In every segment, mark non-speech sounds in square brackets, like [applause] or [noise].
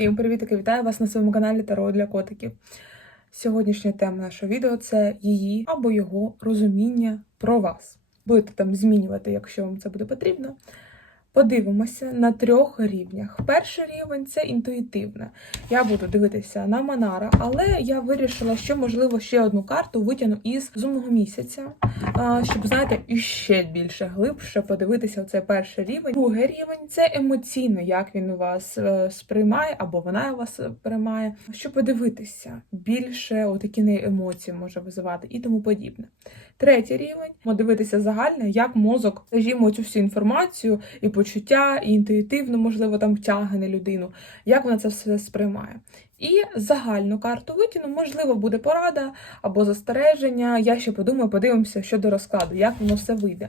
Всім привіт і вітаю вас на своєму каналі Таро для котиків. Сьогоднішня тема нашого відео це її або його розуміння про вас. Будете там змінювати, якщо вам це буде потрібно. Подивимося на трьох рівнях. Перший рівень це інтуїтивне. Я буду дивитися на Монара, але я вирішила, що можливо ще одну карту витягну із зумного місяця, щоб знаєте, іще більше глибше подивитися цей перший рівень. Другий рівень це емоційно, як він у вас е, сприймає, або вона у вас е, приймає. Щоб подивитися більше, отакі не емоції може визивати і тому подібне. Третій рівень подивитися загально, як мозок скажімо, цю всю інформацію і почуття, і інтуїтивно, можливо, там втягне людину, як вона це все сприймає. І загальну карту витягну, можливо, буде порада або застереження. Я ще подумаю, подивимося щодо розкладу, як воно все вийде.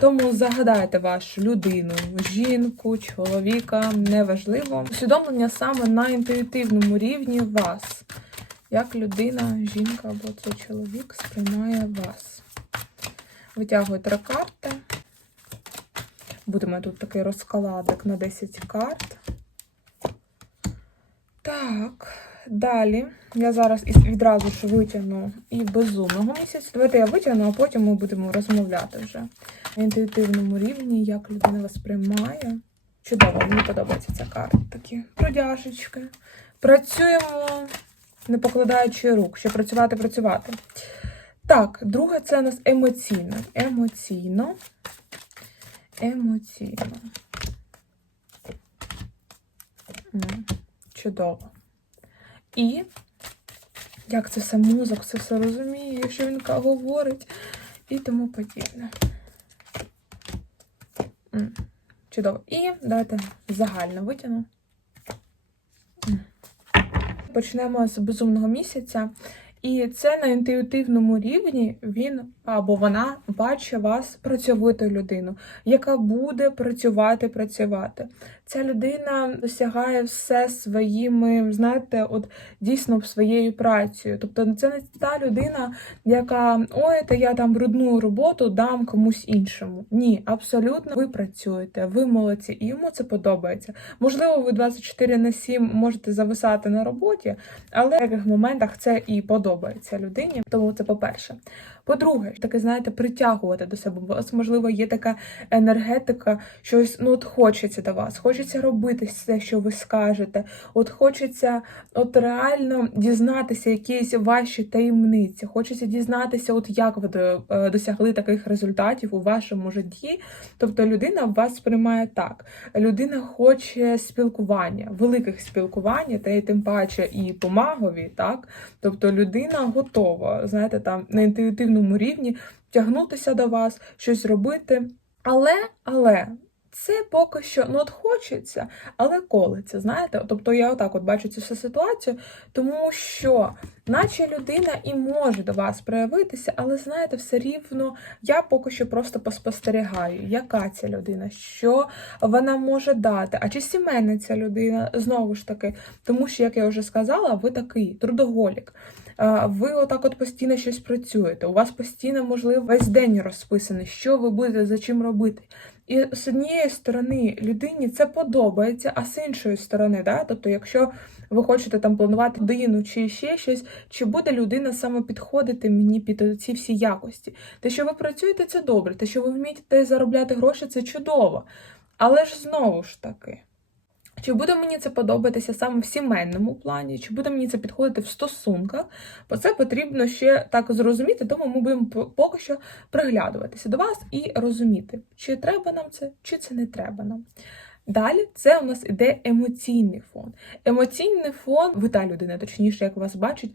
Тому загадайте вашу людину, жінку, чоловіка, неважливо. Усвідомлення саме на інтуїтивному рівні вас. Як людина, жінка або це чоловік сприймає вас. Витягую три карти. Будемо тут такий розкладик на 10 карт. Так, далі. Я зараз відразу ж витягну і безумного місяця. Давайте я витягну, а потім ми будемо розмовляти вже. На інтуїтивному рівні, як людина вас приймає. Чудово, мені подобається ця карта. Такі продяжечки. Працюємо, не покладаючи рук, ще працювати, працювати. Так, друге це у нас емоційно. Емоційно. Емоційно. Чудово. І як це все мозок, це все розуміє, що він говорить і тому подібне. Чудово. І давайте загально витягну. Почнемо з безумного місяця. І це на інтуїтивному рівні він або вона бачить вас працьовиту людину, яка буде працювати, працювати. Ця людина досягає все своїми, знаєте, от дійсно своєю працею. Тобто це не та людина, яка ой, та я там брудну роботу дам комусь іншому. Ні, абсолютно ви працюєте, ви молодці, і йому це подобається. Можливо, ви 24 на 7 можете зависати на роботі, але в деяких моментах це і подобається людині. Тому це по-перше. По-друге, таке, знаєте, притягувати до себе. У вас, можливо, є така енергетика, щось ну от хочеться до вас, хочеться робити все, що ви скажете. От хочеться от реально дізнатися якісь ваші таємниці. Хочеться дізнатися, от як ви е, досягли таких результатів у вашому житті. Тобто людина вас сприймає так. Людина хоче спілкування, великих спілкування, та й тим паче і помагові, так. Тобто людина готова, знаєте, там на інтуїтивному рівні тягнутися до вас, щось робити. Але, але. Це поки що ну от хочеться, але колиться, знаєте? Тобто я отак от бачу цю всю ситуацію, тому що, наче людина і може до вас проявитися, але знаєте, все рівно я поки що просто поспостерігаю, яка ця людина, що вона може дати. А чи сімейна ця людина знову ж таки, тому що, як я вже сказала, ви такий трудоголік. Ви отак от постійно щось працюєте. У вас постійно, можливо, весь день розписаний, що ви будете за чим робити. І з однієї сторони людині це подобається, а з іншої сторони, да? тобто, якщо ви хочете там планувати дину чи ще щось, чи буде людина саме підходити мені під ці всі якості? Те, що ви працюєте, це добре, те, що ви вмієте заробляти гроші, це чудово. Але ж знову ж таки. Чи буде мені це подобатися саме в сімейному плані, чи буде мені це підходити в стосунках? Бо це потрібно ще так зрозуміти, тому ми будемо поки що приглядуватися до вас і розуміти, чи треба нам це, чи це не треба нам. Далі це у нас іде емоційний фон. Емоційний фон, ви та людина, точніше, як вас бачить,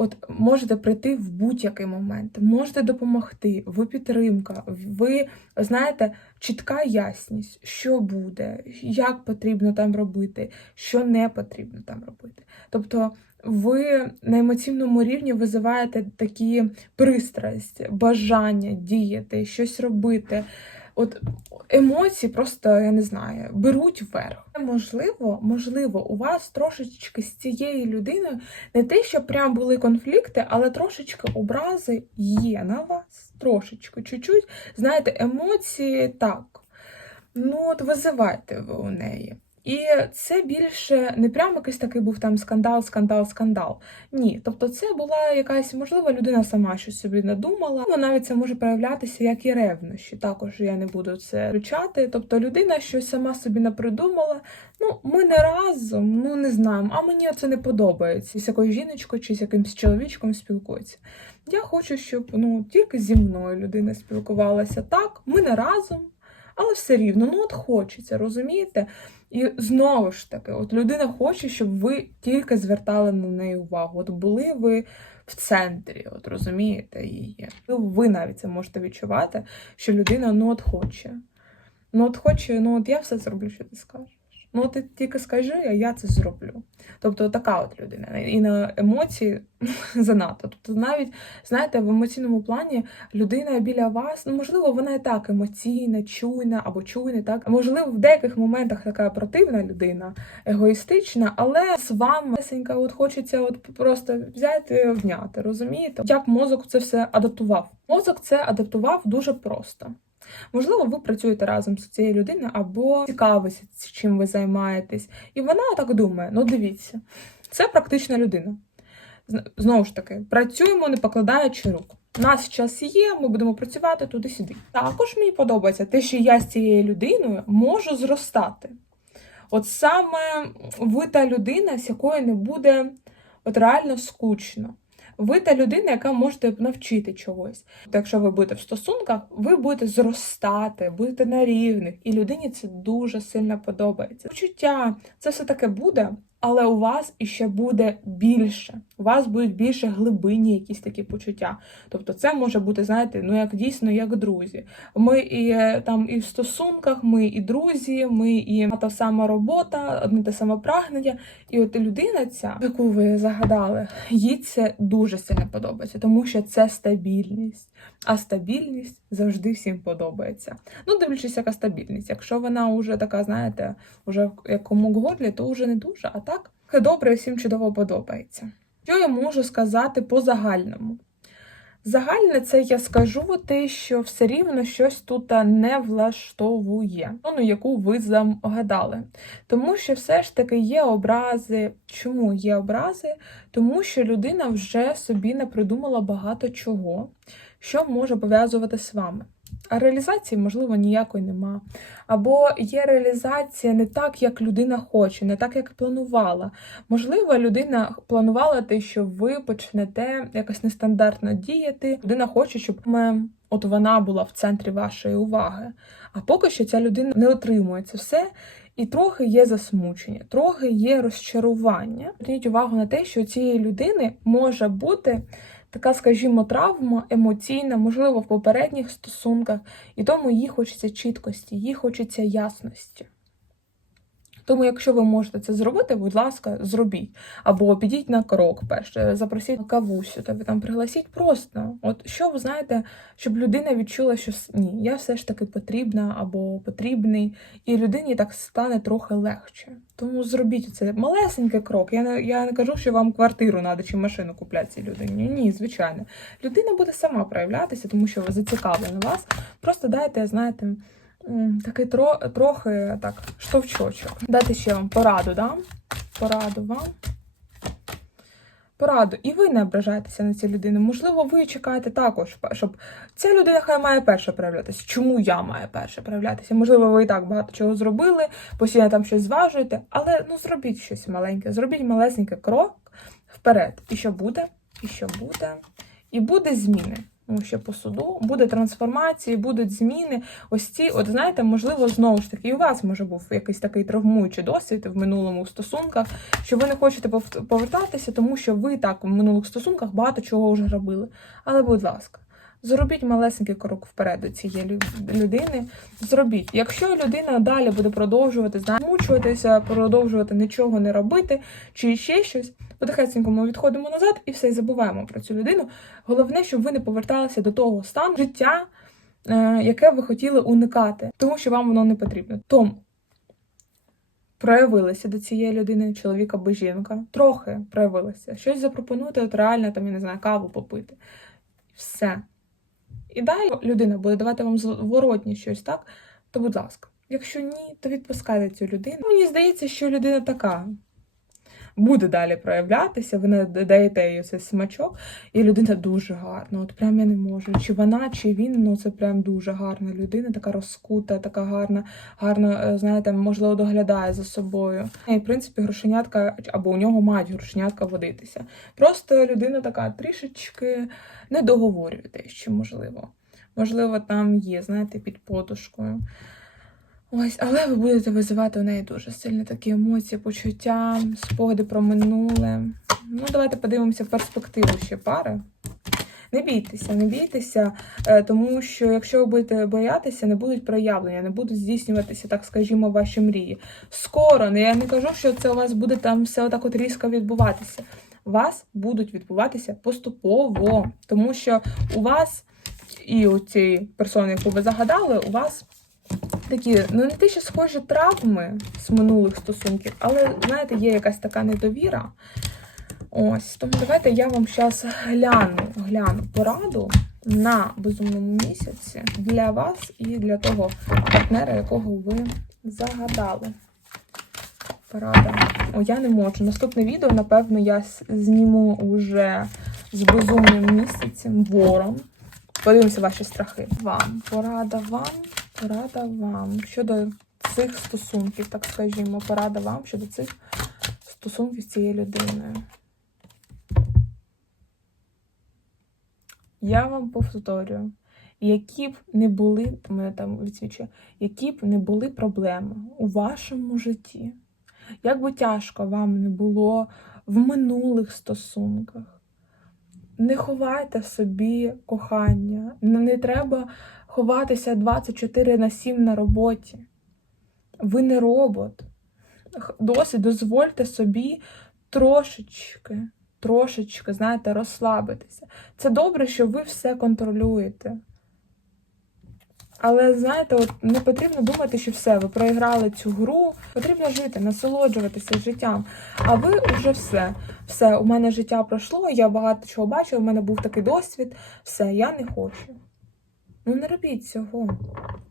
от можете прийти в будь-який момент, можете допомогти, ви підтримка, ви знаєте, чітка ясність, що буде, як потрібно там робити, що не потрібно там робити. Тобто ви на емоційному рівні визиваєте такі пристрасть, бажання діяти, щось робити. От емоції просто, я не знаю, беруть вверх. Можливо, можливо, у вас трошечки з цією людиною не те, що прям були конфлікти, але трошечки образи є на вас. Трошечки, чуть-чуть. Знаєте, емоції так. Ну, от визивайте ви у неї. І це більше не прямо якийсь такий був там скандал, скандал, скандал. Ні, тобто це була якась, можливо, людина сама щось собі надумала. Ну, навіть це може проявлятися як і ревнощі. Також я не буду це включати. Тобто людина щось сама собі напридумала. Ну, ми не разом, ну не знаємо, а мені це не подобається. З якоюсь жіночкою чи з якимсь чоловічком спілкується. Я хочу, щоб ну тільки зі мною людина спілкувалася. Так, ми не разом, але все рівно, ну от хочеться, розумієте? І знову ж таки, от людина хоче, щоб ви тільки звертали на неї увагу. От були ви в центрі, от розумієте її. Ну, Ви навіть це можете відчувати, що людина ну от хоче. Ну от хоче, ну от я все зроблю, що ти скажеш. Ну, ти тільки скажи, а я це зроблю. Тобто така от людина. І на емоції [laughs] занадто. Тобто, навіть, знаєте, в емоційному плані людина біля вас, ну, можливо, вона і так емоційна, чуйна або чуйна, так. Можливо, в деяких моментах така противна людина, егоїстична, але з вами от хочеться от просто взяти і обняти, розумієте? Як мозок це все адаптував? Мозок це адаптував дуже просто. Можливо, ви працюєте разом з цією людиною або цікавитеся, чим ви займаєтесь. І вона так думає: ну дивіться, це практична людина. Знову ж таки, працюємо, не покладаючи рук. У нас час є, ми будемо працювати туди-сюди. Також мені подобається те, що я з цією людиною можу зростати. От саме ви та людина, з якою не буде от реально скучно. Ви та людина, яка можете навчити чогось. Якщо ви будете в стосунках, ви будете зростати, будете на рівних, і людині це дуже сильно подобається. Почуття це все таке буде, але у вас іще буде більше. У вас будуть більше глибинні якісь такі почуття. Тобто, це може бути, знаєте, ну як дійсно як друзі. Ми і е, там і в стосунках, ми і друзі, ми і та сама робота, одне те саме прагнення. І от людина ця, яку ви загадали, їй це дуже сильно подобається, тому що це стабільність. А стабільність завжди всім подобається. Ну, дивлячись, яка стабільність. Якщо вона вже така, знаєте, вже в якому горлі, то вже не дуже. А так, добре, всім чудово подобається. Що я можу сказати по загальному? Загальне це я скажу те, що все рівно щось тут не влаштовує, ну, яку ви загадали. Тому що все ж таки є образи. Чому є образи? Тому що людина вже собі не придумала багато чого, що може пов'язувати з вами. А реалізації, можливо, ніякої нема. Або є реалізація не так, як людина хоче, не так, як планувала. Можливо, людина планувала те, що ви почнете якось нестандартно діяти. Людина хоче, щоб от вона була в центрі вашої уваги. А поки що ця людина не отримує це все. І трохи є засмучення, трохи є розчарування. Зверніть увагу на те, що у цієї людини може бути така, скажімо, травма емоційна, можливо, в попередніх стосунках, і тому їй хочеться чіткості, їй хочеться ясності. Тому, якщо ви можете це зробити, будь ласка, зробіть. Або підіть на крок перше, запросіть кавусю, тобі там пригласіть просто. От що ви знаєте, щоб людина відчула, що ні, я все ж таки потрібна або потрібний, і людині так стане трохи легше. Тому зробіть це малесенький крок. Я не, я не кажу, що вам квартиру треба чи машину купляти цій людині. Ні, звичайно. Людина буде сама проявлятися, тому що ви зацікавлені вас. Просто дайте, знаєте. Такий тро, трохи так, штовчочок. Дайте ще вам пораду дам. Пораду вам. Пораду. І ви не ображайтеся на цю людину. Можливо, ви чекаєте також, щоб ця людина хай має перше проявлятися. Чому я маю перше проявлятися? Можливо, ви і так багато чого зробили, постійно там щось зважуєте, але ну зробіть щось маленьке, зробіть малесенький крок вперед. І що буде? І що буде? І буде зміни. Тому що по суду буде трансформації, будуть зміни. Ось ці, от знаєте, можливо, знову ж таки, і у вас може був якийсь такий травмуючий досвід в минулому стосунках, що ви не хочете пов- повертатися, тому що ви так в минулих стосунках багато чого вже робили. Але, будь ласка, зробіть малесенький крок вперед до цієї людини. Зробіть. Якщо людина далі буде продовжувати знаєте, мучуватися, продовжувати нічого не робити, чи ще щось, потихесенько ми відходимо назад і все і забуваємо про цю людину. Головне, щоб ви не поверталися до того стану життя, е, яке ви хотіли уникати, тому що вам воно не потрібно. Тому проявилися до цієї людини, чоловік або жінка, трохи проявилися. Щось запропонуйте, от реально там, я не знаю, каву попити. Все. І далі людина буде давати вам зворотні щось, так? То, будь ласка, Якщо ні, то відпускайте цю людину. Мені здається, що людина така буде далі проявлятися, ви не даєте їй цей смачок, і людина дуже гарна. От прям я не можу. Чи вона, чи він, ну це прям дуже гарна людина, така розкута, така гарна, гарно, е, знаєте, можливо, доглядає за собою. І, в принципі, грошенятка, або у нього мають грошенятка водитися. Просто людина така трішечки не договорює дещо, можливо. Можливо, там є, знаєте, під подушкою. Ось, але ви будете визивати у неї дуже сильні такі емоції, почуття, спогади про минуле. Ну, давайте подивимося перспективу ще пари. Не бійтеся, не бійтеся, е, тому що якщо ви будете боятися, не будуть проявлення, не будуть здійснюватися, так скажімо, ваші мрії. Скоро, не- я не кажу, що це у вас буде там все отак от різко відбуватися. У вас будуть відбуватися поступово, тому що у вас і у цієї персони, яку ви загадали, у вас такі, ну не те, що схожі травми з минулих стосунків, але знаєте, є якась така недовіра. Ось, тому давайте я вам зараз гляну, гляну пораду на безумному місяці для вас і для того партнера, якого ви загадали. Порада. О, я не можу. Наступне відео, напевно, я зніму уже з безумним місяцем вором. Подивимося ваші страхи. Вам. Порада вам, порада вам. Щодо цих стосунків, так скажімо, порада вам щодо цих стосунків з цією людиною. Я вам повторюю, які б не були, мене там відсвічує, які б не були проблеми у вашому житті, як би тяжко вам не було в минулих стосунках, не ховайте в собі кохання, не треба ховатися 24 на 7 на роботі. Ви не робот. Досі дозвольте собі трошечки, трошечки, знаєте, розслабитися. Це добре, що ви все контролюєте. Але знаєте, от не потрібно думати, що все, ви проіграли цю гру. Потрібно жити, насолоджуватися життям. А ви вже все. Все, у мене життя пройшло, я багато чого бачу, у мене був такий досвід. Все, я не хочу. Ну не робіть цього.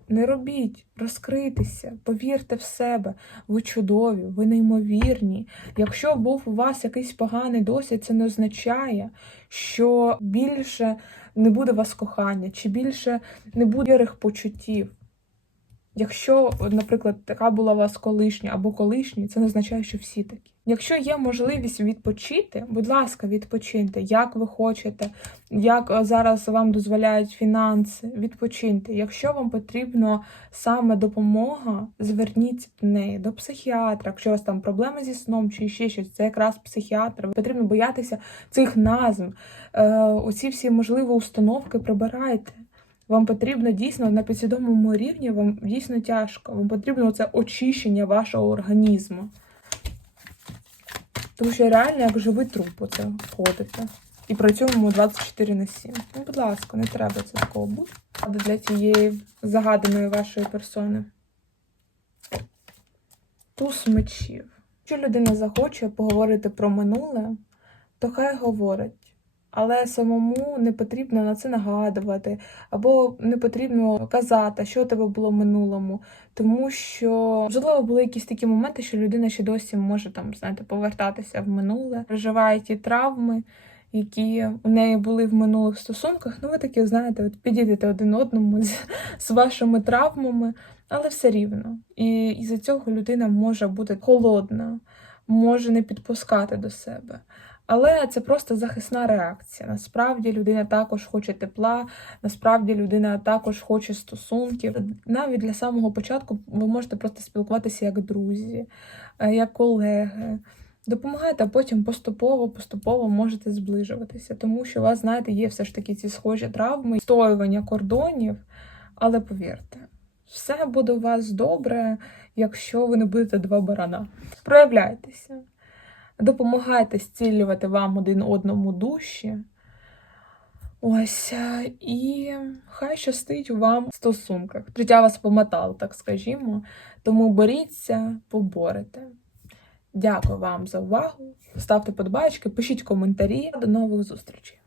Не робіть, розкритися, повірте в себе, ви чудові, ви неймовірні. Якщо був у вас якийсь поганий досвід, це не означає, що більше не буде вас кохання, чи більше не буде щирих почуттів. Якщо, наприклад, така була у вас колишня або колишній, це не означає, що всі такі. Якщо є можливість відпочити, будь ласка, відпочиньте, як ви хочете, як е, зараз вам дозволяють фінанси, відпочиньте. Якщо вам потрібно саме допомога, зверніться до неї, до психіатра. Якщо у вас там проблеми зі сном чи ще щось, це якраз психіатр. Потрібно боятися цих назв. Е, оці всі можливі установки прибирайте. Вам потрібно дійсно на підсвідомому рівні, вам дійсно тяжко. Вам потрібно це очищення вашого організму. Тому що реально як живий труп оце ходите. І працюємо 24 на 7. Ну, будь ласка, не треба це такого бути. Але для цієї загаданої вашої персони. Туз мечів. Якщо людина захоче поговорити про минуле, то хай говорить. Але самому не потрібно на це нагадувати, або не потрібно казати, що у тебе було в минулому. Тому що, можливо, були якісь такі моменти, що людина ще досі може там, знаєте, повертатися в минуле, переживає ті травми, які у неї були в минулих стосунках. Ну, ви такі, знаєте, от підійдете один одному з, з вашими травмами, але все рівно. І із-за цього людина може бути холодна, може не підпускати до себе. Але це просто захисна реакція. Насправді людина також хоче тепла, насправді людина також хоче стосунків. Навіть для самого початку ви можете просто спілкуватися як друзі, е, як колеги. Допомагайте, а потім поступово, поступово можете зближуватися, тому що у вас, знаєте, є все ж таки ці схожі травми, стоювання кордонів. Але повірте, все буде у вас добре, якщо ви не будете два барана. Проявляйтеся допомагайте зцілювати вам один одному душі. Ось, е, і хай щастить вам в стосунках. Життя вас помотало, так скажімо. Тому боріться, поборете. Дякую вам за увагу. Ставте подбачки, пишіть коментарі. До нових зустрічей!